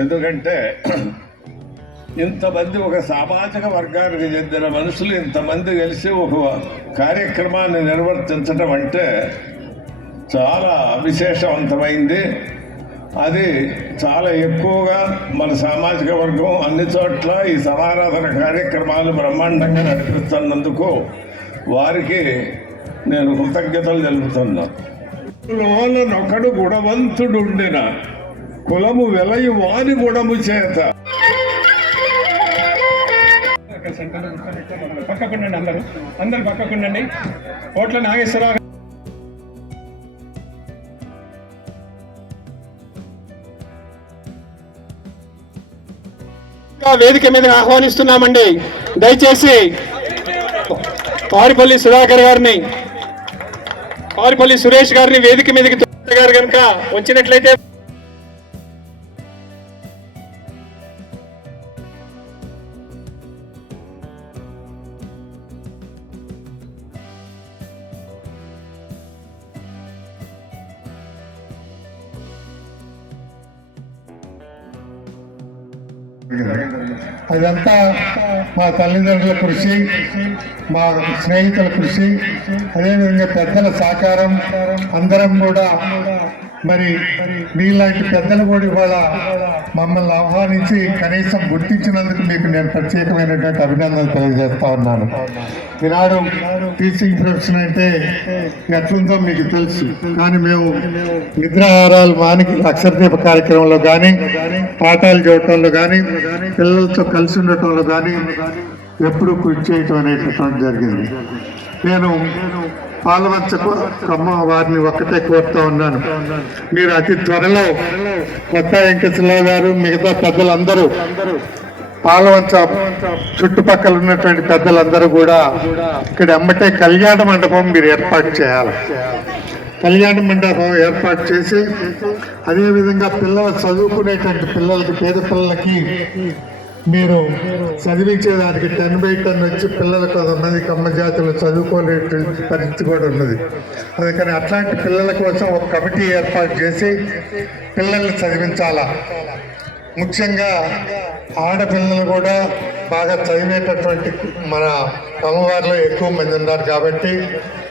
ఎందుకంటే ఇంతమంది ఒక సామాజిక వర్గానికి చెందిన మనుషులు ఇంతమంది కలిసి ఒక కార్యక్రమాన్ని నిర్వర్తించడం అంటే చాలా విశేషవంతమైంది. అది చాలా ఎక్కువగా మన సామాజిక వర్గం అన్ని చోట్ల ఈ సమారాధన కార్యక్రమాలు బ్రహ్మాండంగా నడిపిస్తున్నందుకు వారికి నేను కృతజ్ఞతలు తెలుపుతున్నాను. లోనొకడు గుణవంతుడుండిన కులము వెలయు వాని గుణము చేత. పక్కకుండండి, అందరూ పక్కకుండండి. కోట్ల నాగేశ్వరరావు వేదిక మీద ఆహ్వానిస్తున్నామండి. దయచేసి పారిపల్లి సుధాకర్ గారిని, పారిపల్లి సురేష్ గారిని వేదిక మీదకి గారు కనుక వచ్చినట్లయితే అదంతా మా తల్లిదండ్రుల కృషి, మా స్నేహితుల కృషి, అదేవిధంగా పెద్దల సహకారం. అందరం కూడా మరి మీలాంటి పెద్దలు కూడా ఇవాళ మమ్మల్ని ఆహ్వానించి కనీసం గుర్తించినందుకు మీకు నేను ప్రత్యేకమైనటువంటి అభినందనలు తెలియజేస్తా ఉన్నాను. ఈనాడు టీచింగ్ ప్రొఫెషన్ అంటే ఎట్లుందో మీకు తెలుసు, కానీ మేము నిద్రాహారాలు మానికి అక్షరదీప కార్యక్రమంలో కానీ, పాఠాలు చూడటంలో కానీ, పిల్లలతో కలిసి ఉండటంలో కానీ ఎప్పుడు కృషి చేయటం అనేటటువంటి జరిగింది. నేను పాలవంచకు అమ్మ వారిని ఒక్కటే కోరుతా ఉన్నాను, మీరు అతి త్వరలో కొత్త వెంకటరావు గారు మిగతా పెద్దలందరూ పాలవంచ చుట్టుపక్కల ఉన్నటువంటి పెద్దలందరూ కూడా ఇక్కడ ఎమ్మటే కళ్యాణ మండపం మీరు ఏర్పాటు చేయాలి. కళ్యాణ మండపం ఏర్పాటు చేసి అదేవిధంగా పిల్లలు చదువుకునేటువంటి పిల్లలకి, పేద పిల్లలకి మీరు చదివించేదానికి 10/10 వచ్చి పిల్లలు కొంతమంది కమ్మ జాతులు చదువుకోలేటువంటి పరిస్థితి కూడా ఉన్నది. అందుకని అట్లాంటి పిల్లల కోసం ఒక కమిటీ ఏర్పాటు చేసి పిల్లల్ని చదివించాలా. ముఖ్యంగా ఆడపిల్లలు కూడా బాగా చదివేటటువంటి మన అమ్మవారిలో ఎక్కువ మంది ఉన్నారు కాబట్టి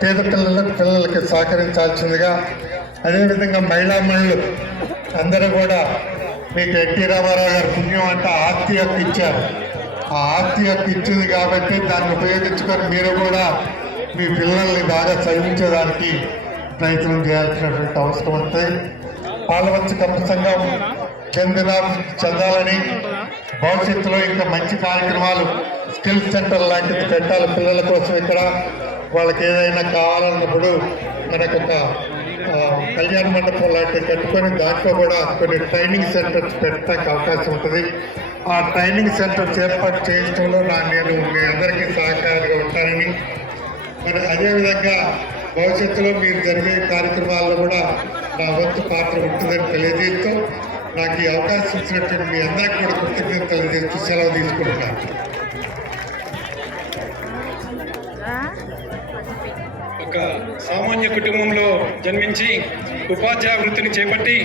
పేద పిల్లలకి సహకరించాల్సిందిగా, అదేవిధంగా మహిళలు అందరూ కూడా మీకు ఎన్టీ రామారావు గారు పుణ్యం అంటే ఆస్తి హక్కు ఇచ్చారు. ఆ ఆస్తి హక్కు ఇచ్చింది కాబట్టి దాన్ని ఉపయోగించుకొని మీరు కూడా మీ పిల్లల్ని బాగా చదివించేదానికి ప్రయత్నం చేయాల్సినటువంటి అవసరం వస్తుంది. పాలవంచ కమ్మ సంఘం చెందాలని, భవిష్యత్తులో ఇంకా మంచి కార్యక్రమాలు, స్కిల్ సెంటర్ లాంటిది పెట్టాలి పిల్లల కోసం. ఇక్కడ వాళ్ళకి ఏదైనా కావాలన్నప్పుడు మనకు ఒక కళ్యాణ మండపం లాంటివి కట్టుకొని దాంట్లో కూడా కొన్ని ట్రైనింగ్ సెంటర్స్ పెట్టడానికి అవకాశం ఉంటుంది. ఆ ట్రైనింగ్ సెంటర్స్ ఏర్పాటు చేయడంలో నేను మీ అందరికీ సహకారంగా ఉంటానని, మరి అదేవిధంగా భవిష్యత్తులో మీరు జరిగే కార్యక్రమాల్లో కూడా నా వంతు పాత్ర ఉంటుందని తెలియజేస్తూ నాకు ఈ అవకాశం ఇచ్చినట్టు మీ అందరికీ కూడా కృతజ్ఞతలు తెలియజేస్తూ సెలవు తీసుకుంటున్నాను. ఒక సామాన్య కుటుంబంలో జన్మించి ఉపాధ్యాయ వృత్తిని చేపట్టి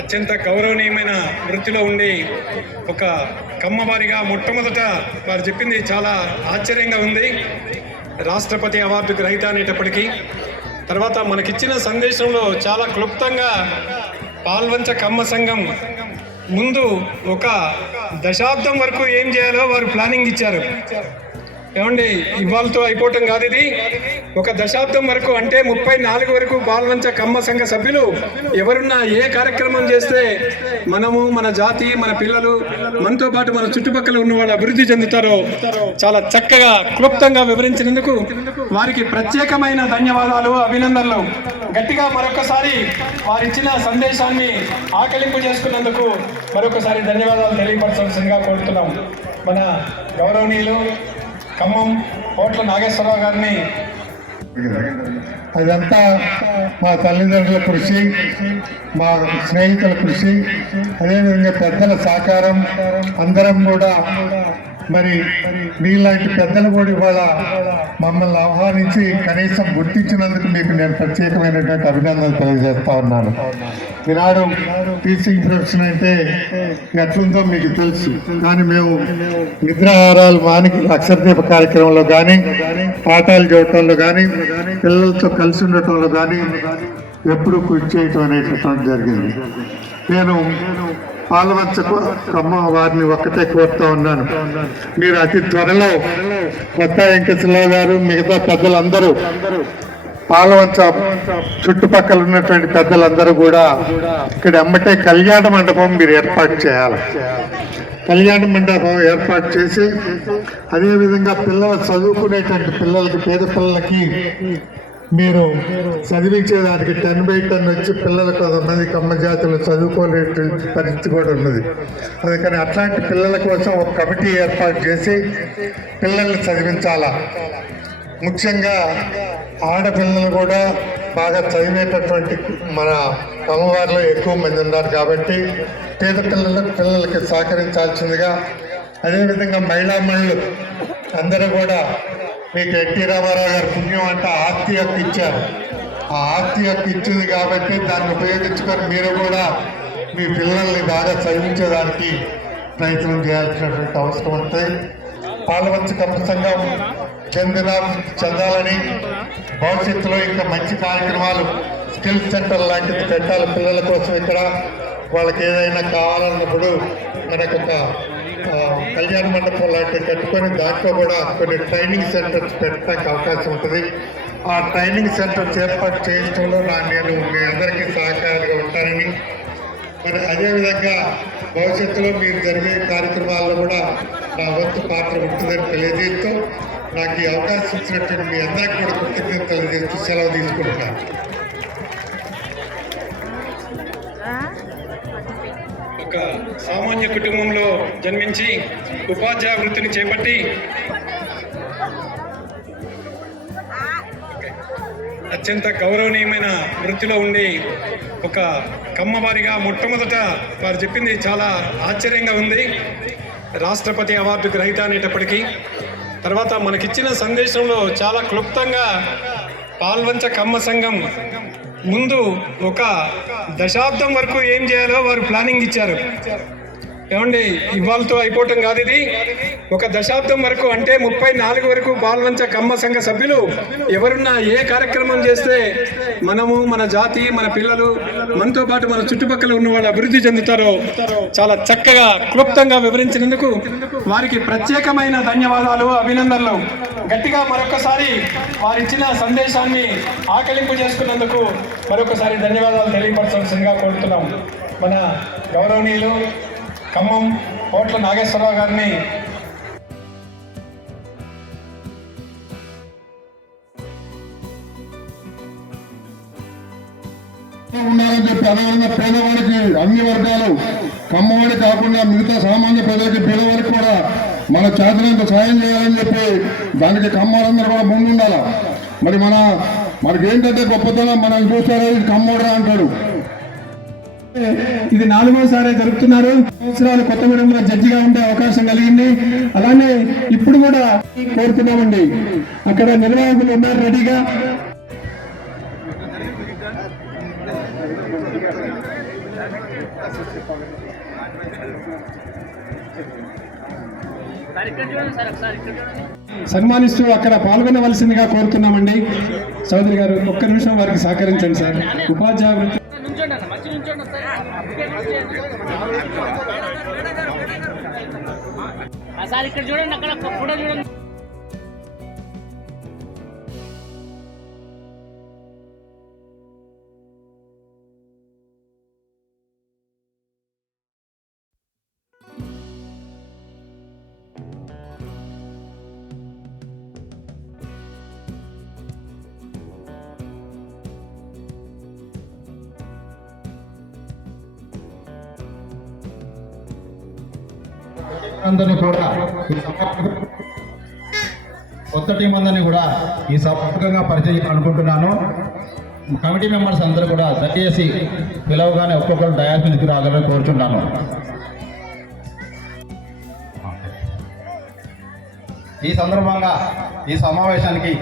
అత్యంత గౌరవనీయమైన వృత్తిలో ఉండి ఒక కమ్మవారిగా మొట్టమొదట వారు చెప్పింది చాలా ఆశ్చర్యంగా ఉంది. రాష్ట్రపతి అవార్డు గ్రహీత అనేటప్పటికీ తర్వాత మనకిచ్చిన సందేశంలో చాలా క్లుప్తంగా పాల్వంచ కమ్మ సంఘం ముందు ఒక దశాబ్దం వరకు ఏం చేయాలో వారు ప్లానింగ్ ఇచ్చారు. ఏమండి, ఇవాళతో అయిపోవటం కాదు, ఇది ఒక దశాబ్దం వరకు, అంటే 34 వరకు పాల్వంచ కమ్మ సంఘ సభ్యులు ఎవరున్నా ఏ కార్యక్రమం చేస్తే మనము, మన జాతి, మన పిల్లలు, మనతో పాటు మన చుట్టుపక్కల ఉన్న వాళ్ళు అభివృద్ధి చెందుతారో చాలా చక్కగా క్లుప్తంగా వివరించినందుకు వారికి ప్రత్యేకమైన ధన్యవాదాలు, అభినందనలు. గట్టిగా మరొకసారి వారిచ్చిన సందేశాన్ని ఆకలింపు చేసుకున్నందుకు మరొకసారి ధన్యవాదాలు తెలియపరచాల్సిందిగా కోరుతున్నాం. మన గౌరవనీయులు ఖమ్మం కోట్ల నాగేశ్వరరావు గారిని. అదంతా మా తల్లిదండ్రుల కృషి, మా స్నేహితుల కృషి, అదేవిధంగా పెద్దల సహకారం. అందరం కూడా మరి మీలాంటి పెద్దలు కూడా ఇవాళ మమ్మల్ని ఆహ్వానించి కనీసం గుర్తించినందుకు మీకు నేను ప్రత్యేకమైనటువంటి అభినందనలు తెలియజేస్తా ఉన్నాను. ఈనాడు టీచింగ్ ప్రొఫెషన్ అంటే ఎట్లుందో మీకు తెలుసు, కానీ మేము నిద్రాహారాలు మానికి అక్షరదీప కార్యక్రమంలో కానీ, పాఠాలు చెప్పడంలో కానీ, పిల్లలతో కలిసి ఉండటంలో కానీ ఎప్పుడు కృషి చేయటం అనేటటువంటి జరిగింది. నేను పాలవంచకు అమ్మ వారిని ఒక్కటే కోరుతా ఉన్నాను, మీరు అతి త్వరలో కొత్త వెంకటరావు గారు మిగతా పెద్దలందరూ పాలవంచ చుట్టుపక్కల ఉన్నటువంటి పెద్దలందరూ కూడా ఇక్కడ ఎమ్మటే కళ్యాణ మండపం మీరు ఏర్పాటు చేయాలి. కళ్యాణ మండపం ఏర్పాటు చేసి అదేవిధంగా పిల్లలు చదువుకునేటువంటి పిల్లలకి, పేద పిల్లలకి మీరు చదివించేదానికి 10/10 వచ్చి పిల్లలు కొంతమంది కమ్మ జాతులు చదువుకోలే పరిస్థితి కూడా ఉన్నది. అందుకని అట్లాంటి పిల్లల కోసం ఒక కమిటీ ఏర్పాటు చేసి పిల్లల్ని చదివించాలా. ముఖ్యంగా ఆడపిల్లలు కూడా బాగా చదివేటటువంటి మన అమ్మవారిలో ఎక్కువ మంది ఉన్నారు కాబట్టి పేద పిల్లలకి సహకరించాల్సిందిగా, అదేవిధంగా మహిళలు అందరూ కూడా మీకు ఎన్టీ రామారావు గారు పుణ్యం అంటే ఆస్తి హక్కు ఇచ్చారు. ఆ ఆస్తి హక్కు ఇచ్చింది కాబట్టి దాన్ని ఉపయోగించుకొని మీరు కూడా మీ పిల్లల్ని బాగా చదివించేదానికి ప్రయత్నం చేయాల్సినటువంటి అవసరం ఉంటుంది. పాలవంచ కమ్మ సంఘం చెందాలని, భవిష్యత్తులో ఇంకా మంచి కార్యక్రమాలు, స్కిల్ సెంటర్ లాంటిది పెట్టాలి పిల్లల కోసం. ఇక్కడ వాళ్ళకి ఏదైనా కావాలన్నప్పుడు మనకు ఒక కళ్యాణ మండపం లాంటివి కట్టుకొని దాంట్లో కూడా కొన్ని ట్రైనింగ్ సెంటర్స్ పెట్టడానికి అవకాశం ఉంటుంది. ఆ ట్రైనింగ్ సెంటర్స్ ఏర్పాటు చేయడంలో నేను మీ అందరికీ సహకారంగా ఉంటానని, మరి అదేవిధంగా భవిష్యత్తులో మీరు జరిగే కార్యక్రమాల్లో కూడా నా వంతు పాత్ర ఉంటుందని తెలియజేస్తూ, నాకు ఈ అవకాశం ఇచ్చినట్టు మీ అందరికీ కూడా కృతజ్ఞతలు తెలియజేస్తూ సెలవు తీసుకుంటున్నాను. ఒక సామాన్య కుటుంబంలో జన్మించి ఉపాధ్యాయ వృత్తిని చేపట్టి అత్యంత గౌరవనీయమైన వృత్తిలో ఉండి ఒక కమ్మవారిగా మొట్టమొదట వారు చెప్పింది చాలా ఆశ్చర్యంగా ఉంది. రాష్ట్రపతి అవార్డు గ్రహీత అనేటప్పటికీ తర్వాత మనకిచ్చిన సందేశంలో చాలా క్లుప్తంగా పాల్వంచ కమ్మ సంఘం ముందు ఒక దశాబ్దం వరకు ఏం చేయాలో వారు ప్లానింగ్ ఇచ్చారు. ఏమండి, ఇవాళతో అయిపోవటం కాదు, ఇది ఒక దశాబ్దం వరకు, అంటే 34 వరకు పాల్వంచ కమ్మ సంఘ సభ్యులు ఎవరున్నా ఏ కార్యక్రమం చేస్తే మనము, మన జాతి, మన పిల్లలు, మనతో పాటు మన చుట్టుపక్కల ఉన్న వాళ్ళు అభివృద్ధి చెందుతారో చాలా చక్కగా క్లుప్తంగా వివరించినందుకు వారికి ప్రత్యేకమైన ధన్యవాదాలు, అభినందనలు. గట్టిగా మరొకసారి వారిచ్చిన సందేశాన్ని ఆకలింపు చేసుకున్నందుకు మరొకసారి ధన్యవాదాలు తెలియపరచాల్సిందిగా కోరుతున్నాం. మన గౌరవనీయులు ఖమ్మం కోట్ల నాగేశ్వరరావు గారిని ఉండాలని చెప్పి అదేవిధంగా పేదవాడికి అన్ని వర్గాలు, కమ్మవాడి కాకుండా మిగతా సామాన్య ప్రజలకి, పేదవాడికి కూడా మన చేతనంత సాయం చేయాలని చెప్పి దానికి కమ్మవారందరూ కూడా ముందు ఉండాలా. మరి మనకేంటంటే గొప్పతనం, మనం చూస్తారా కమ్మోడరా అంటాడు. ఇది 4వసారి జరుపుతున్నారు. సంవత్సరాలు కొత్తగూడెంలో జడ్జిగా ఉండే అవకాశం కలిగింది. అలానే ఇప్పుడు కూడా కోరుతున్నామండి, అక్కడ నిర్వాహకులు ఉన్నారు రెడీగా. సన్మానిస్తూ అక్కడ పాల్గొనవలసిందిగా కోరుతున్నామండి. చౌదరి గారు ఒక్క నిమిషం వారికి సహకరించండి సార్. ఉపాధ్యాయ సార్ ఇక్కడ చూడండి, అక్కడ కూడా చూడండి. అందరినీ కూడా కొత్త టీం అందరినీ కూడా ఈ సభగా పరిచయం అనుకుంటున్నాను. కమిటీ మెంబర్స్ అందరూ కూడా దయచేసి పిలవగానే ఒక్కొక్కరు డయాస్ మీదకి రాగలని కోరుచున్నాను. ఈ సందర్భంగా ఈ సమావేశానికి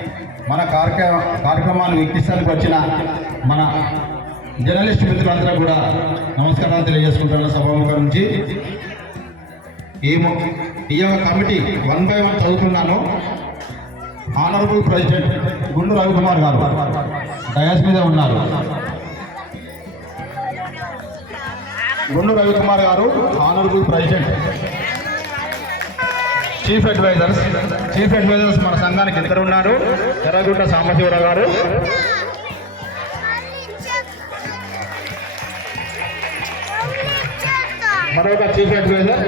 మన కార్యక్రమాన్ని వీక్షించడానికి వచ్చిన మన జర్నలిస్ట్ మిత్రులందరూ కూడా నమస్కారాలు తెలియజేసుకుంటున్న సభాముఖం నుంచి ఈ యొక్క కమిటీ 1 by 1 చదువుతున్నాను. ఆనరబుల్ ప్రెసిడెంట్ గుండు రవికుమార్ గారు డయాస్ మీద ఉన్నారు. గుండు రవికుమార్ గారు ఆనరబుల్ ప్రెసిడెంట్. చీఫ్ అడ్వైజర్స్ మన సంఘానికి ఇద్దరు ఉన్నారు. ఎర్రగుంట సాంబశివరావు గారు, మరొక చీఫ్ అడ్వైజర్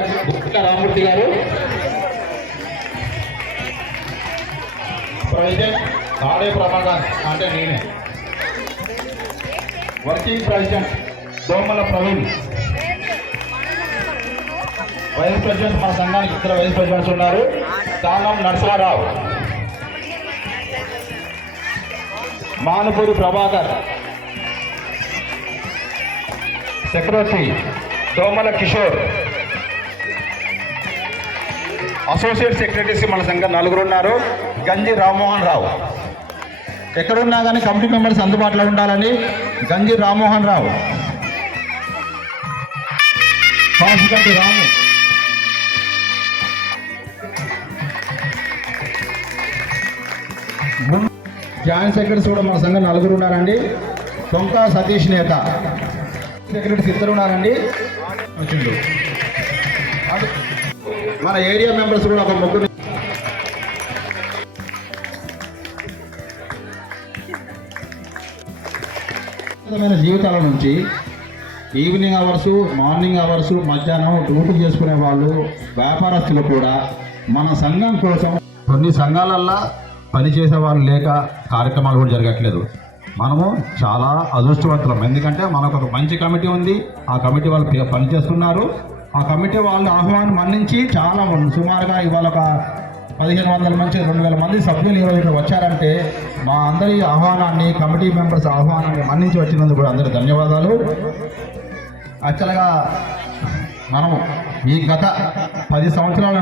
రామూర్తి గారు, ప్రెసిడెంట్ నాడే ప్రభాకర్ అంటే నేనే, వర్కింగ్ ప్రెసిడెంట్ దోమల ప్రవీణ్, వైస్ ప్రెసిడెంట్ మన సంఘానికి ఇద్దరు వైస్ ప్రెసిడెంట్స్ ఉన్నారు. దానం నరసింహారావు, మానుపూరి ప్రభాకర్, సెక్రటరీ దోమల కిషోర్, అసోసియేట్ సెక్రటరీస్ మన సంఘం 4 ఉన్నారు. గంజి రామ్మోహన్ రావు, ఎక్కడున్నా కానీ కమిటీ మెంబర్స్ అందుబాటులో ఉండాలని గంజి రామ్మోహన్ రావు, కాశిగంటి రాము, జాయింట్ సెక్రటరీస్ కూడా మన సంఘం 4 ఉన్నారండి. సొంత సతీష్ నేత సెక్రటరీస్ 2 ఉన్నారండి. వచ్చిండు మన ఏరియా మెంబర్స్ కూడా ఒక 3. జీవితాల నుంచి ఈవినింగ్ అవర్సు, మార్నింగ్ అవర్సు, మధ్యాహ్నం డ్యూటీ చేసుకునే వాళ్ళు, వ్యాపారస్తులు కూడా మన సంఘం కోసం కొన్ని సంఘాలల్లో పనిచేసే వాళ్ళు లేక కార్యక్రమాలు కూడా జరగట్లేదు. మనము చాలా అదృష్టవంతులం. ఎందుకంటే మనకు ఒక మంచి కమిటీ ఉంది. ఆ కమిటీ వాళ్ళు పనిచేస్తున్నారు. ఆ కమిటీ వాళ్ళు ఆహ్వానం మన్నించి చాలా సుమారుగా ఇవాళ ఒక 1500 నుంచి 2000 మంది సభ్యులు ఈరోజు ఇక్కడ వచ్చారంటే మా అందరి ఆహ్వానాన్ని, కమిటీ మెంబర్స్ ఆహ్వానాన్ని మన్నించి వచ్చినందుకు కూడా అందరికీ ధన్యవాదాలు. యాక్చువల్గా మనము ఈ గత 10 సంవత్సరాల